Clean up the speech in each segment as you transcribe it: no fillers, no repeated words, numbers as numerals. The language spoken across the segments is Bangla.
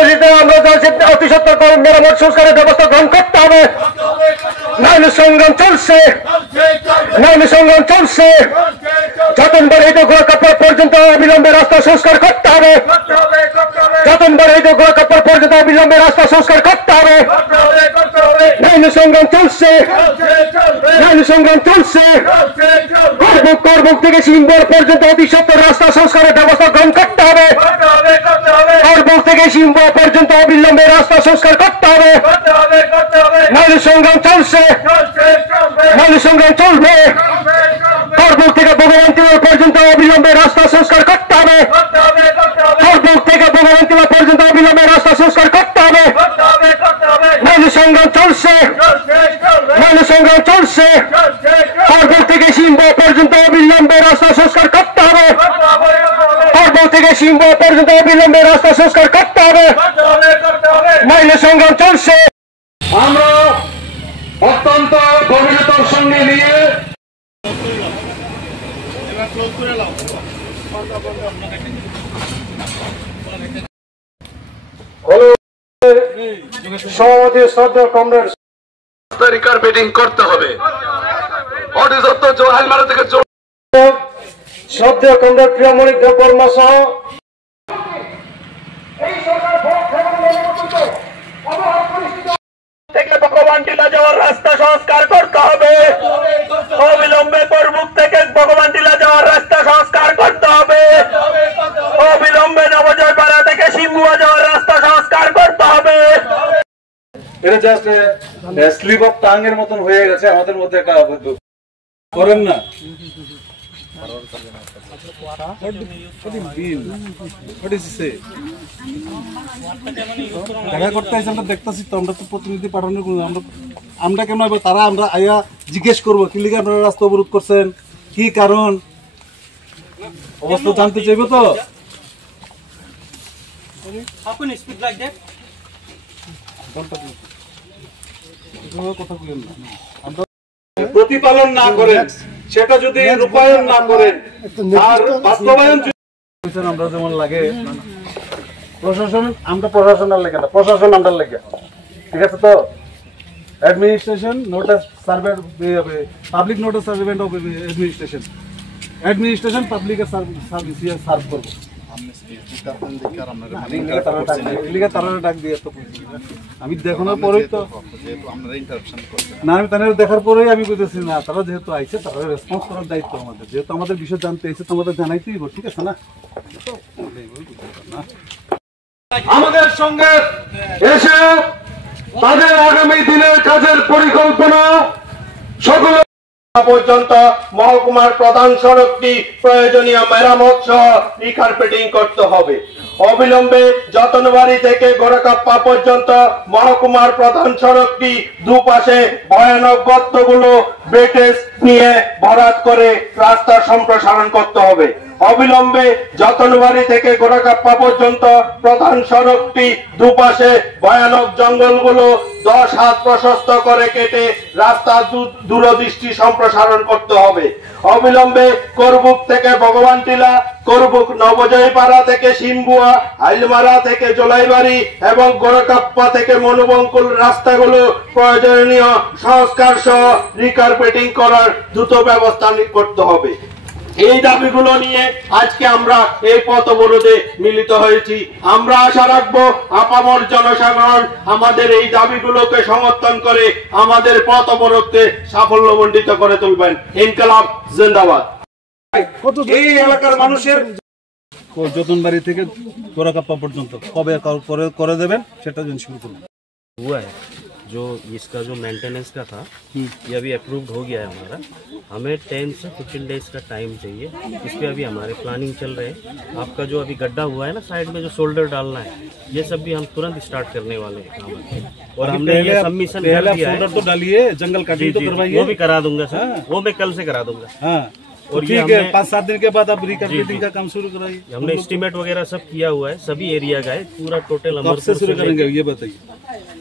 মসজিদে আমরা অতি সত্তর মেরামত সংস্কারের ব্যবস্থা গ্রহণ করতে হবে। নাইলে সংগ্রাম চলছে, নাইলে সংগ্রাম চলছে। যতন বাড়িত ঘোড়া কাপড় পর্যন্ত অবিলম্বে রাস্তা সংস্কার করতে হবে। যতন বাড়িত ঘোড়া কাপড় পর্যন্ত অবিলম্বে রাস্তা সংস্কার করতে হবে। নাইলে সংগ্রাম চলছে, নাইলে সংগ্রাম চলছে। করবুক থেকে সিংবর পর্যন্ত অতি সত্তর রাস্তা সংস্কারের ব্যবস্থা গ্রহণ করতে হবে। করবুক থেকে সিংবর পর্যন্ত অবিলম্বে রাস্তা সংস্কার করতে হবে। নাইলে সংগ্রাম চলছে, নাইলে সংগ্রাম চলবে। করবুক থেকে ভগবানতিলা পর্যন্ত অবিলম্বে রাস্তা সংস্কার করতে হবে। করবুক থেকে ভগবানতিলা পর্যন্ত অবিলম্বে রাস্তা সংস্কার করতে হবে। নাইলে সংগ্রাম চলছে, নাইলে সংগ্রাম চলছে। করবুক থেকে সিংহ পর্যন্ত অবিলম্বে রাস্তা সংস্কার করতে হবে। করবুক থেকে সিংহ পর্যন্ত অবিলম্বে রাস্তা সংস্কার করতে হবে। নাইলে সংগ্রাম চলছে। আমরা অত্যন্ত গভীরতার সঙ্গে নিয়ে সভাপতি শ্রদ্ধা কমরেড রিকারপেটিং করতে হবে। হাইলমারা থেকে শ্রদ্ধা কমরেড প্রিয়মণি দেববর্মা সহ থেকে ভগবানটিলা যাওয়ার রাস্তা সংস্কার করতে হবে। অবিলম্বে করবুক থেকে ভগবানটিলা যাওয়ার রাস্তা সংস্কার করতে হবে। অবিলম্বে নবজয়পাড়া থেকে সিম্বুয়া যাওয়ার রাস্তা সংস্কার করতে হবে। এটা জাস্ট স্লিপ অফ টাং এর মতন হয়ে গেছে আমাদের মধ্যে একটা করেন না। দেখা করতে আসে আমরা দেখতেছি তো, আমরা তো প্রতিনিধি পাঠানোর আমরা কেন তারা আমরা আয়া জিজ্ঞেস করবো কি লিগে আপনারা রাস্তা অবরোধ করছেন, কি কারণ অবস্থা জানতে চাইবো তো। প্রতিপালন না করেন, সেটা যদি রূপায়ণ না করেন, আর বাস্তবায়ন আমরা যেমন লাগে প্রশাসন, আমরা প্রশাসনের লেগে না, প্রশাসন আমরা লেগে, ঠিক আছে তো। Administration notice servant, public notice servant of administration, administration পাবলিকের সার্ভিস সার্ভ করবো। আমি দেখানোর পরেই তো না, আমি তাদের দেখার পরেই আমি বুঝতেছি না, তারা যেহেতু আইছে তারা রেসপন্স করার দায়িত্ব আমাদের, যেহেতু আমাদের বিষয় জানতে এসে তোমাদের জানাইতেই হবে, ঠিক আছে না। আমাদের সঙ্গে এসে তাদের আগামী দিনের কাজের পরিকল্পনা সকল পর্যন্ত মহকুমার প্রধান সড়কটি প্রয়োজনীয় মেরামত সহ রিকারপেটিং করতে হবে। অবিলম্বে যতনবাড়ি থেকে গোরাকাপ্পা পর্যন্ত মহকুমার প্রধান সড়কটি দুপাশে ভয়ানক গর্তগুলো বেটেস নিয়ে ভরাট করে রাস্তা সম্প্রসারণ করতে হবে। অবিলম্বে যতনবাড়ি থেকে গোরাকাপ্পা পর্যন্ত প্রধান সড়কটি দুপাশে ভয়ানক জঙ্গলগুলো 10 হাত প্রশস্ত করে কেটে রাস্তা দূরদৃষ্টি সম্প্রসারণ করতে হবে। অবিলম্বে করবুক থেকে ভগবানটিলা, করবুক নবজয়পাড়া থেকে সিম্বুয়া, হাইলমারা থেকে জলাইবাড়ি এবং গোরাকাপ্পা থেকে মনুবঙ্কুল রাস্তাগুলো প্রয়োজনীয় সংস্কার সহ রিকারপেটিং করার দ্রুত ব্যবস্থা করতে হবে। এই দাবিগুলো নিয়ে আজকে আমরা এই পথ অবরোধে মিলিত হয়েছি। আমরা আশা রাখবো আপামর জনসাধারণ আমাদের এই দাবিগুলোকে সমর্থন করে আমাদের পথ অবরোধকে সাফল্যমণ্ডিত করে তুলবেন। ইনকলাব জিন্দাবাদ। এই এলাকার মানুষের যতনবাড়ি থেকে গোরাকাপ্পা পর্যন্ত কবে করে দেবেন সেটা জন্য শুরু করুন। हुआ है जो इसका जो मेंटेनेंस का था ये अभी अप्रूव्ड हो गया है हमारा। हमें 10 से 15 डेज का टाइम चाहिए। इस पर अभी हमारे प्लानिंग चल रहे हैं। आपका जो अभी गड्ढा हुआ है ना साइड में जो शोल्डर डालना है, ये सब भी हम तुरंत स्टार्ट करने वाले हैं काम। और हमने ये सबमिशन कर दिया है। तो डालिए, जंगल काटिंग तो करवाइए, वो भी करा दूंगा सर, वो मैं कल से करा दूंगा। हाँ और ठीक है, 5-7 दिन के बाद आप रिकन्स्ट्रक्टिंग का काम शुरू कराइए। हमने एस्टीमेट वगैरह सब किया हुआ है, सभी एरिया का है, पूरा टोटल कब से शुरू करेंगे ये बताइए।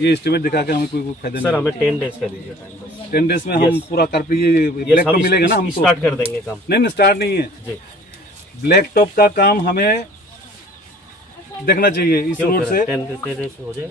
ये एस्टीमेट दिखा के हमें कोई फायदा नहीं सर, हमें 10 डेज का दीजिए टाइम बस। 10 डेज में हम पूरा कारपेट ये ब्लैक टॉप मिलेगा ना हमको, स्टार्ट कर देंगे काम। नहीं स्टार्ट नहीं है जी, ब्लैक टॉप का काम हमें देखना चाहिए इस क्यों रोड करा? से। 10 हो जाए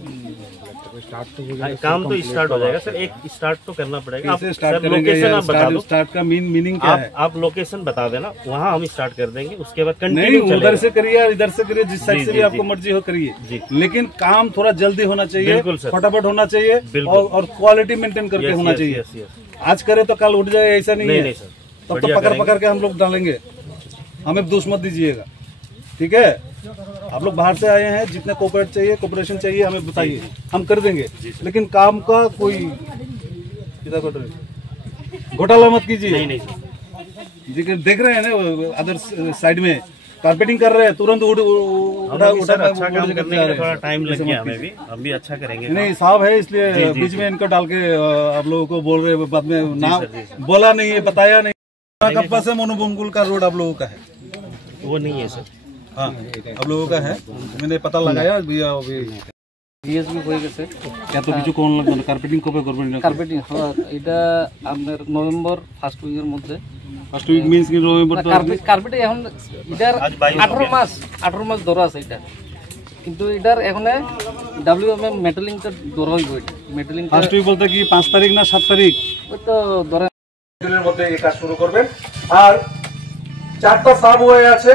काम तो स्टार्ट हो जाएगा सर। एक स्टार्ट तो करना पड़ेगा। आप कैसे स्टार्ट सर करेंगे लोकेशन आप बता दो। स्टार्ट का मीनिंग क्या है? आप लोकेशन बता देना, वहाँ हम स्टार्ट कर देंगे। उसके बाद नहीं, कंटिन्यू उधर से करिए, इधर से करिए, जिस साइड जी, से जी, भी आपको जी। मर्जी हो करिए, जी। लेकिन काम थोड़ा जल्दी होना चाहिए, बिल्कुल सर। फटाफट होना चाहिए बिल्कुल। और क्वालिटी मेंटेन करके यस, होना यस, चाहिए। Yes, yes. आज करे तो कल उठ जाए, ऐसा नहीं नहीं है। नहीं सर, तब तो बढ़िया पकड़ करेंगे। पकड़ के हम लोग डालेंगे, हमें दोष मत दीजिएगा, ठीक है? आप लोग बाहर से आए हैं, जितने कोऑपरेशन चाहिए हमें बताइए, हम कर देंगे, लेकिन काम का कोई घोटाला मत कीजिए। नहीं नहीं सर, देख रहे हैं ना अदर साइड में कारपेटिंग कर रहे हैं, तुरंत उठा हम भी सर अच्छा काम करने के लिए थोड़ा टाइम लग गया हमें भी, हम भी अच्छा करेंगे। नहीं साहब है, इसलिए जी, जी, बीच में इनको डाल के आप लोगों को बोल रहे हैं, बाद में नाम सर, जी, सर। बोला नहीं है, बताया नहीं। कप्पा से मोनोबंकुल का रोड आप लोगों का है? वो नहीं है सर। हाँ, आप लोगों का है, मैंने पता लगाया भैया। বিএসবি হয়ে গেছে এত কিছু কোন লাগবে না, কার্পেটিং কবে করবেন? কার্পেটিং এটা আপনার নভেম্বর ফার্স্ট উইকের মধ্যে। ফার্স্ট উইক মিন্স কি নভেম্বর? তো কার্পেটিং এখন এটার আজ 22 18 মাস ধরা আছে এটা, কিন্তু এটার এখন WMM মেটালিংটা ধরা হইব। এটা মেটালিং ফার্স্ট উইক বলতে কি 5 তারিখ না 7 তারিখ? ওই তো ধরে দিনের মধ্যে এই কাজ শুরু করবেন। আর 4টা সাবওয়ে আছে,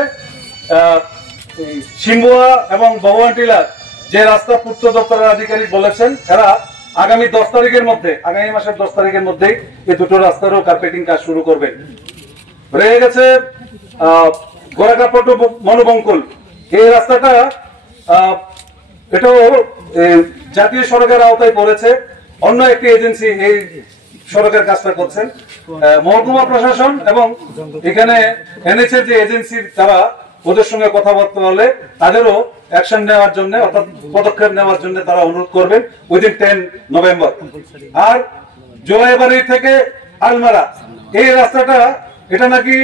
সিংবোয়া এবং ভগবানটিলা, যে রাস্তা পূর্ত দপ্তরের আধিকারিক বলেছেন, এরা আগামী 10 তারিখের মধ্যে, আগামী মাসের 10 তারিখের মধ্যেই এই দুটো রাস্তারও কার্পেটিং কাজ শুরু করবেন। রয়ে গেছে গোরাকাপট মনোবঙ্কুল, এই রাস্তাটা এটাও জাতীয় সড়কের আওতায় পড়েছে, অন্য একটি এজেন্সি এই সড়কের কাজটা করছেন। মহকুমা প্রশাসন এবং এখানে NH এর যে এজেন্সি, তারা ওদের সঙ্গে কথাবার্তা হলে তাদেরও অ্যাকশন নেওয়ার জন্য, অর্থাৎ পদক্ষেপ নেওয়ার জন্য তারা অনুরোধ করবেন উইদিন 10 নভেম্বর। আর জোলাইবাড়ি থেকে আলমারা এই রাস্তাটা, এটা নাকি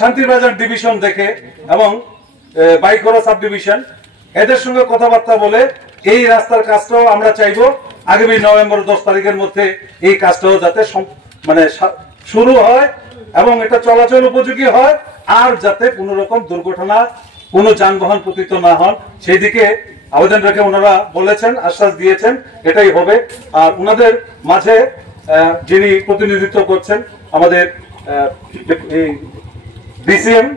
শান্তিবাজার ডিভিশন দেখে এবং বাইকোরা সাব ডিভিশন, এদের সঙ্গে কথাবার্তা বলে এই রাস্তার কাজটাও আমরা চাইবো আগামী নভেম্বর 10 তারিখের মধ্যে এই কাজটাও যাতে মানে শুরু হয় এবং এটা চলাচল উপযোগী হয়, আর যাতে কোনো রকম দুর্ঘটনা, কোনো যানবাহন পতিত না হন, সেই দিকে আবেদন রেখে ওনারা বলেছেন, আশ্বাস দিয়েছেন এটাই হবে। আর ওনাদের মাঝে যিনি প্রতিনিধিত্ব করছেন আমাদের DCM,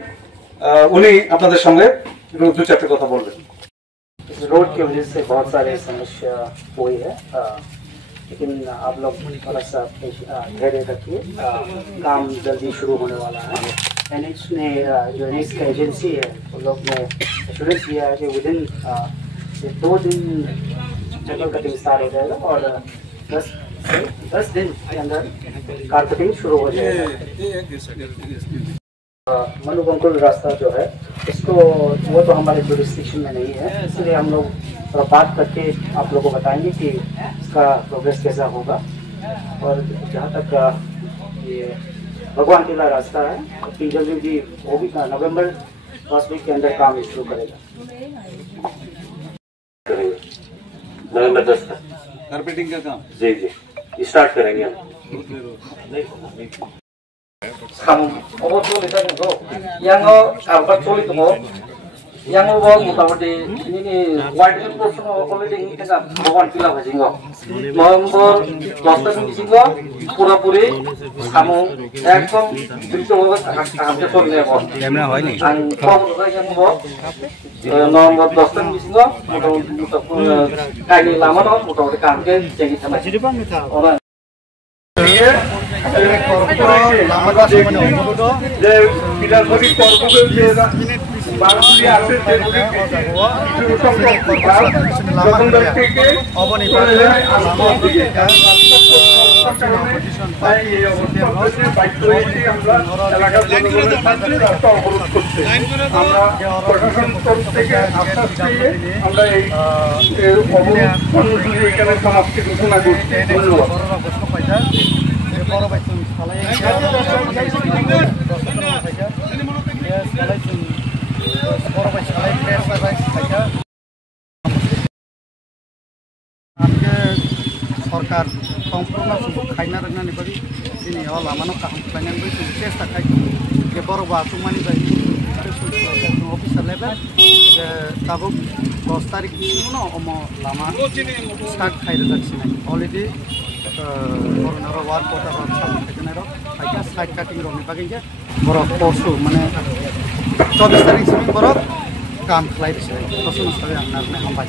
উনি আপনাদের সঙ্গে 2-4 কথা বলবেন। रोड की वजह से बहुत सारे समस्या हुई है, लेकिन आप लोग थोड़ा सा धैर्य रखिए, काम जल्दी शुरू होने वाला है। NH ने जो NH का एजेंसी है, उन लोग ने एश्योरेंस दिया है कि विदिन 2 दिन जंगल कटिंग स्टार्ट हो जाएगा और 10 दिन के अंदर कारपेटिंग शुरू हो जाएगा। मनुबंकुल रास्ता जो है, इसको वो तो हमारे जुरिस्डिक्शन में नहीं है, इसलिए हम लोग थोड़ा बात करके आप लोगों को बताएंगे कि इसका प्रोग्रेस कैसा होगा। और जहाँ तक ये भगवान किला रास्ता है, जल्दी जी वो भी नवंबर फर्स्ट वीक के अंदर काम शुरू करेगा। नवंबर 10 तक कारपेटिंग का काम जी जी स्टार्ट करेंगे हम। yang kabar sulit mo yang mo motamoti ini wide portion already kita bawan pila bajingo November 10 তারিখ বিসিগো পুরোপুরি সামু একদম দ্রুত কাজে চলে যাব এমন হয়নি আর খবর জায়গা নিব November 10 তারিখ বিসিগো মোটামুটি কাইলে লামানো মোটামুটি কামকে চেঞ্জ থাকবে যে বিধানসভা কর্মসূচি বারোটি আছে, আমরা প্রশাসন তরফ থেকে আশ্বাস পেয়ে আমরা এই কর্মসূচি এখানে সমাপ্তি ঘোষণা করছি। ধন্যবাদ। सरकार सम्पूर्ण सुबह खाना रोंनानै पनि दिनै लामानो काहाम खालामनानै चेष्टा खायो बर'बा सुमानि बायदि अफिसार लेभेल दाबो 10 तारिख सिमनो अमो लामा स्टार्ट खाइरगासिनो अलरेडी कोरोना वार कोटा सामथेनारो फाइका साइड काटिंग रोनि बागैजे बर कोर्सु माने 24 तारिख सिम बर काम खालायबिसै कसम साबे आं नारने हामबाय